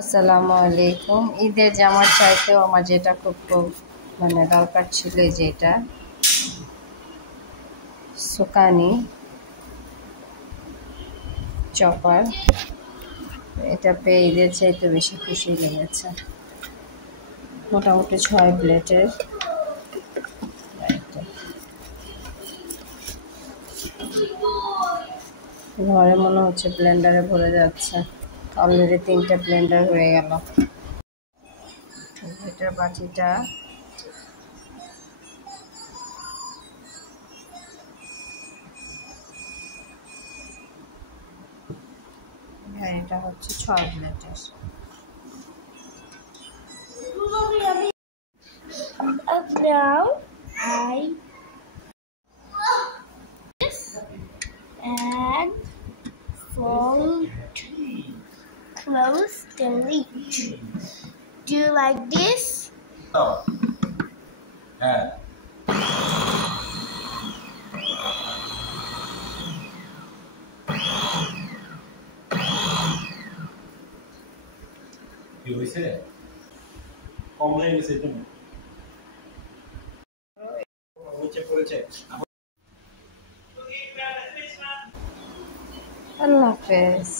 আসসালামু আলাইকুম। ঈদের জামার চাইতেও আমার যেটা খুব মানে দরকার ছিল, যেটা সুকানি চপার, এটা পেয়ে ঈদের চাইতে বেশি খুশি লেগেছে। মোটামুটি 6 প্লেটের ঘরে মনে হচ্ছে ব্লেন্ডারে ভরে যাচ্ছে। অলরেডি 3টে ব্লেন্ডার হয়ে গেল। এটার বাটিটা এটা হচ্ছে 6 প্লেটের। Now I add fold close delete. Do you like this? হ্যাঁ কি হয়েছে? কম হয়ে গেছে তুমি নিচে পড়েছে। আল্লাহ হাফেজ।